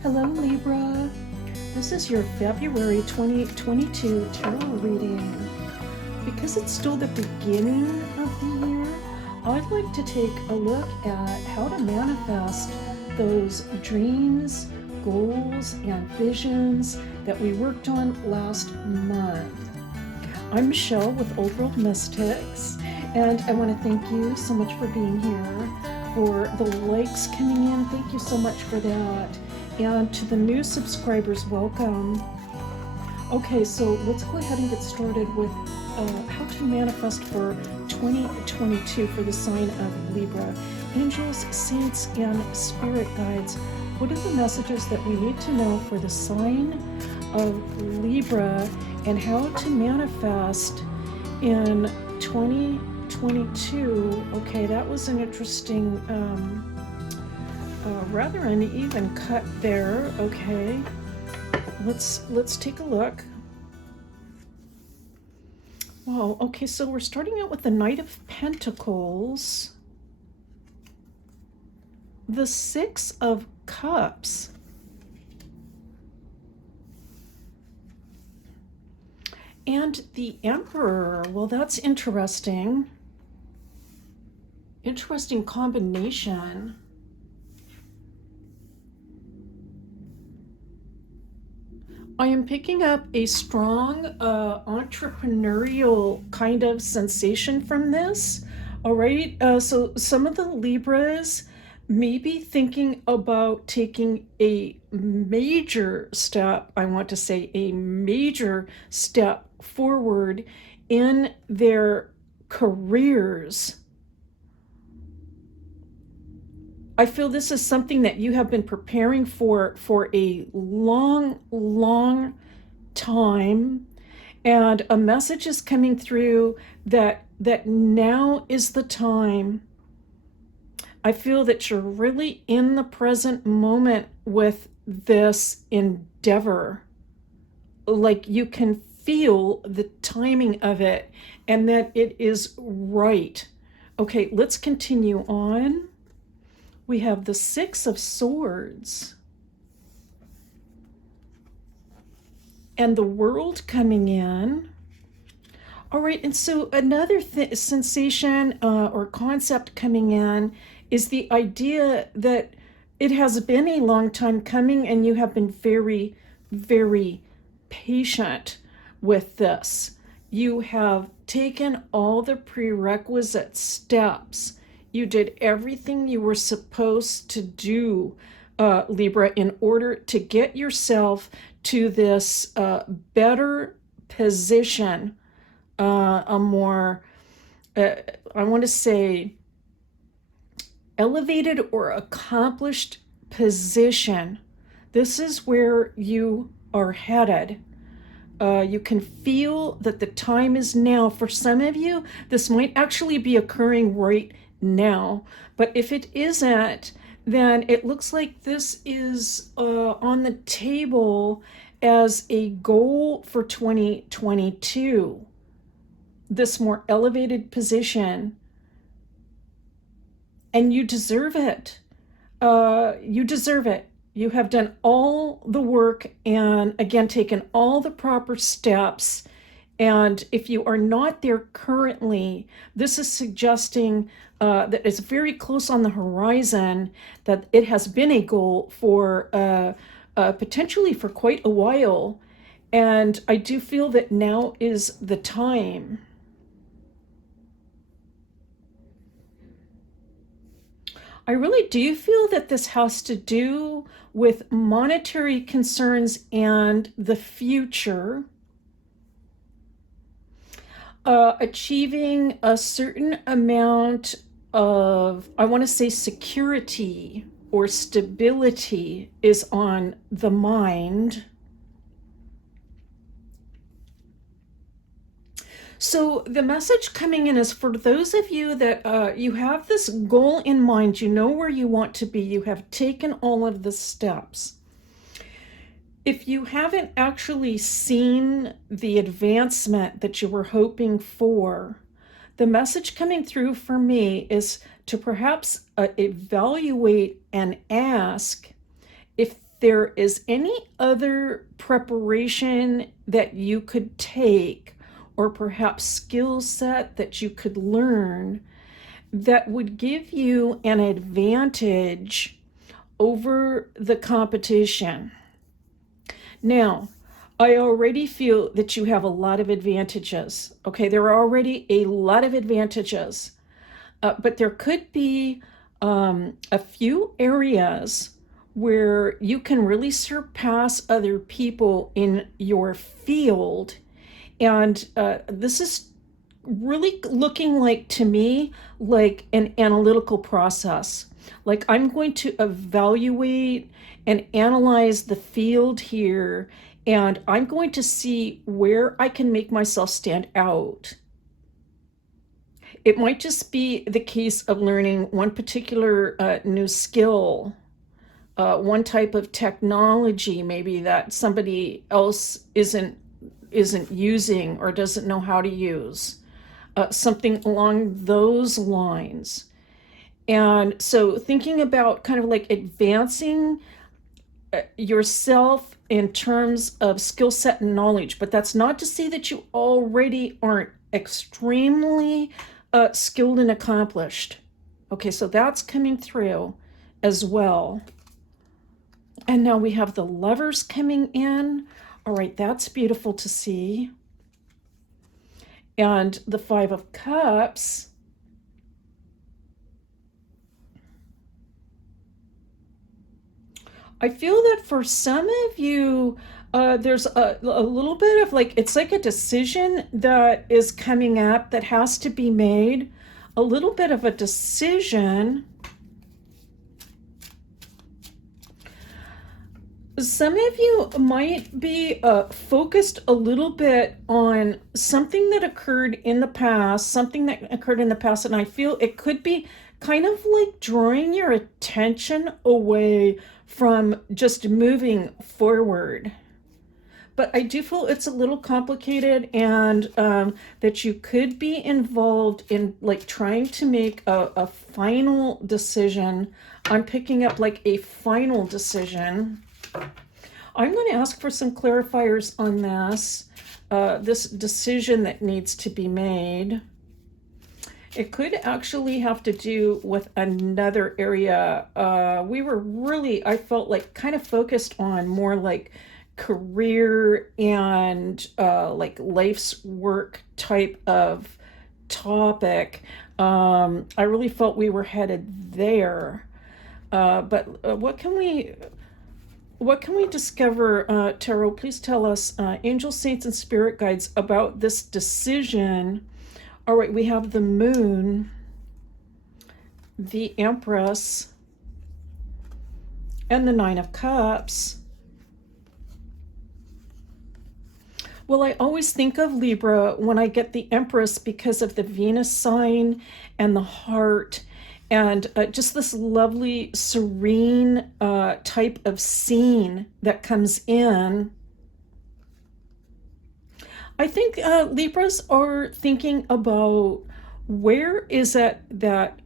Hello, Libra. This is your February 2022 tarot reading. Because it's still the beginning of the year, I'd like to take a look at how to manifest those dreams, goals, and visions that we worked on last month. I'm Michelle with Old World Mystics, and I want to thank you so much for being here, for the likes coming in. Thank you so much for that. And to the new subscribers, welcome. Okay, so let's go ahead and get started with how to manifest for 2022 for the sign of Libra. Angels, saints, and spirit guides, what are the messages that we need to know for the sign of Libra and how to manifest in 2022? Okay, that was an interesting rather uneven cut there. Okay, let's take a look. Wow, okay, so we're starting out with the Knight of Pentacles, the Six of Cups, and the Emperor. Well, that's interesting. Interesting combination. I am picking up a strong entrepreneurial kind of sensation from this. All right, so some of the Libras may be thinking about taking a major step, I want to say a major step forward in their careers. I feel this is something that you have been preparing for a long time, and a message is coming through that now is the time. I feel that you're really in the present moment with this endeavor. Like you can feel the timing of it and that it is right. Okay, let's continue on. We have the Six of Swords and the World coming in. All right, and so another sensation or concept coming in is the idea that it has been a long time coming and you have been very patient with this. You have taken all the prerequisite steps. You did everything you were supposed to do, Libra, in order to get yourself to this better position, a more, I want to say, elevated or accomplished position. This is where you are headed. You can feel that the time is now. For some of you, this might actually be occurring right now, but if it isn't, then it looks like this is on the table as a goal for 2022, this more elevated position, and you deserve it. You deserve it. You have done all the work and, again, taken all the proper steps. And if you are not there currently, this is suggesting that it's very close on the horizon, that it has been a goal for potentially for quite a while. And I do feel that now is the time. I really do feel that this has to do with monetary concerns and the future. Achieving a certain amount of, I want to say, security or stability is on the mind. So the message coming in is for those of you that you have this goal in mind, you know where you want to be, you have taken all of the steps. If you haven't actually seen the advancement that you were hoping for, the message coming through for me is to perhaps evaluate and ask if there is any other preparation that you could take, or perhaps skill set that you could learn that would give you an advantage over the competition. Now, I already feel that you have a lot of advantages. Okay, there are already a lot of advantages, but there could be a few areas where you can really surpass other people in your field. And this is really looking like, to me, like an analytical process. Like, I'm going to evaluate and analyze the field here, and I'm going to see where I can make myself stand out. It might just be the case of learning one particular new skill, one type of technology maybe that somebody else isn't using or doesn't know how to use, something along those lines. And so thinking about kind of like advancing yourself in terms of skill set and knowledge, but that's not to say that you already aren't extremely skilled and accomplished. Okay, so that's coming through as well. And now we have the Lovers coming in. All right, that's beautiful to see. And the Five of Cups. I feel that for some of you, there's a little bit of like, it's like a decision that is coming up that has to be made. A little bit of a decision. Some of you might be focused a little bit on something that occurred in the past, and I feel it could be kind of like drawing your attention away from just moving forward. But I do feel it's a little complicated, and that you could be involved in like trying to make a final decision. I'm picking up like a final decision. I'm going to ask for some clarifiers on this decision that needs to be made. It could actually have to do with another area. We were really, I felt like, kind of focused on more like career and like life's work type of topic. I really felt we were headed there. But what can we discover, Tarot? Please tell us, angels, saints, and spirit guides, about this decision. All right, we have the Moon, the Empress, and the Nine of Cups. Well, I always think of Libra when I get the Empress because of the Venus sign and the heart, and just this lovely, serene type of scene that comes in. I think Libras are thinking about, where is it that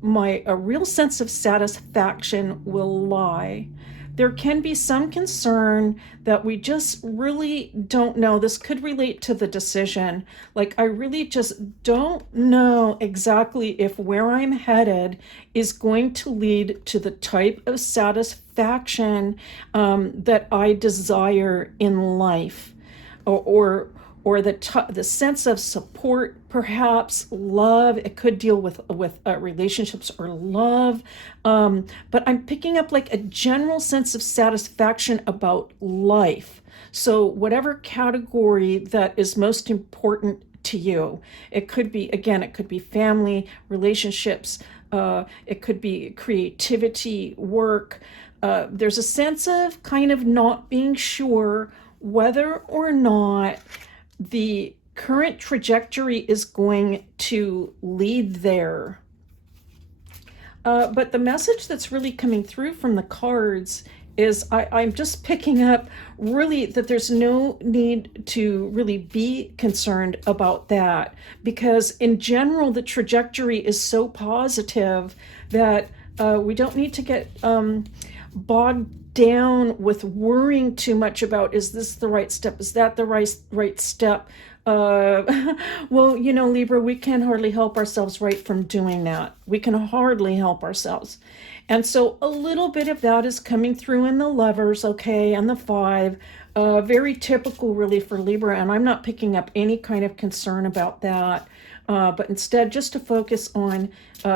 my real sense of satisfaction will lie. There can be some concern that we just really don't know. This could relate to the decision. Like, I really just don't know exactly if where I'm headed is going to lead to the type of satisfaction that I desire in life, or the sense of support, perhaps love. It could deal with relationships or love, but I'm picking up like a general sense of satisfaction about life. So whatever category that is most important to you, it could be, again, it could be family, relationships, it could be creativity, work. There's a sense of kind of not being sure whether or not the current trajectory is going to lead there. But the message that's really coming through from the cards is, I'm just picking up really that there's no need to really be concerned about that, because in general the trajectory is so positive that we don't need to get bogged down with worrying too much about, is this the right step? Is that the right step? Well, Libra, we can hardly help ourselves right from doing that. We can hardly help ourselves. And so a little bit of that is coming through in the Lovers, okay, and the Five. Very typical, really, for Libra, and I'm not picking up any kind of concern about that. But instead, just to focus on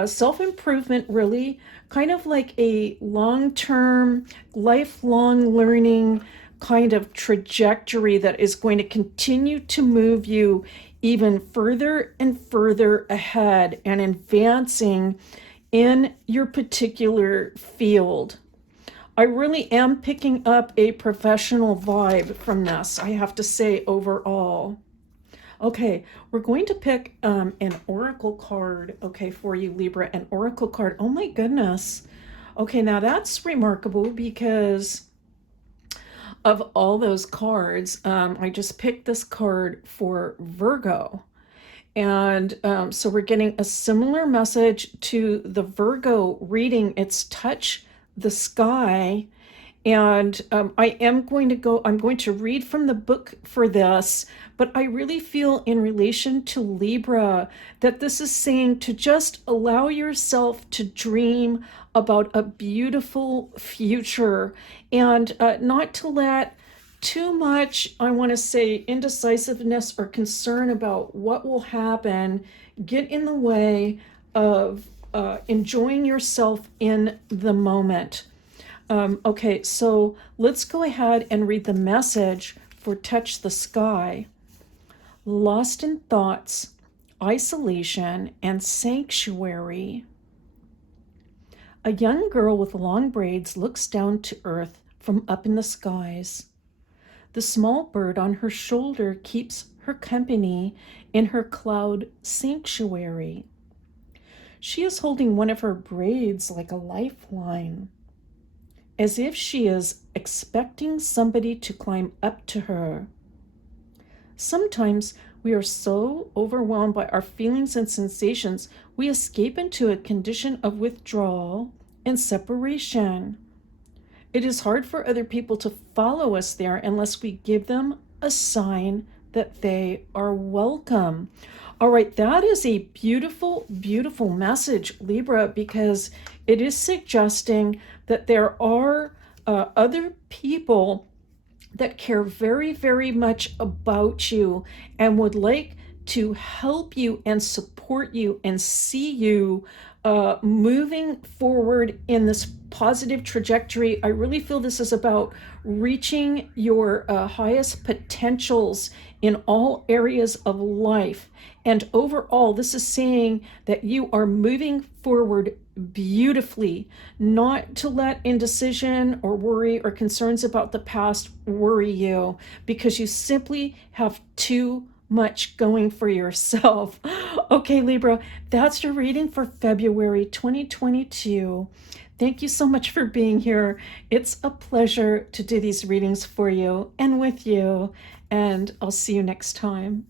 self-improvement, really, kind of like a long-term, lifelong learning kind of trajectory that is going to continue to move you even further and further ahead and advancing in your particular field. I really am picking up a professional vibe from this, I have to say, overall. Okay, we're going to pick an oracle card, okay, for you, Libra. An oracle card. Oh my goodness. Okay, now that's remarkable because of all those cards, I just picked this card for Virgo. And so we're getting a similar message to the Virgo reading. It's Touch the Sky. And I'm going to read from the book for this, but I really feel in relation to Libra that this is saying to just allow yourself to dream about a beautiful future and not to let too much, I want to say, indecisiveness or concern about what will happen get in the way of enjoying yourself in the moment. Okay, so let's go ahead and read the message for Touch the Sky. Lost in thoughts, isolation, and sanctuary. A young girl with long braids looks down to earth from up in the skies. The small bird on her shoulder keeps her company in her cloud sanctuary. She is holding one of her braids like a lifeline, as if she is expecting somebody to climb up to her. Sometimes we are so overwhelmed by our feelings and sensations, we escape into a condition of withdrawal and separation. It is hard for other people to follow us there unless we give them a sign that they are welcome. All right, that is a beautiful, beautiful message, Libra, because it is suggesting that there are other people that care very, very much about you and would like to help you and support you and see you moving forward in this positive trajectory. I really feel this is about reaching your highest potentials in all areas of life. And overall, this is saying that you are moving forward beautifully, not to let indecision or worry or concerns about the past worry you, because you simply have too much going for yourself. Okay, Libra, that's your reading for February 2022. Thank you so much for being here. It's a pleasure to do these readings for you and with you, and I'll see you next time.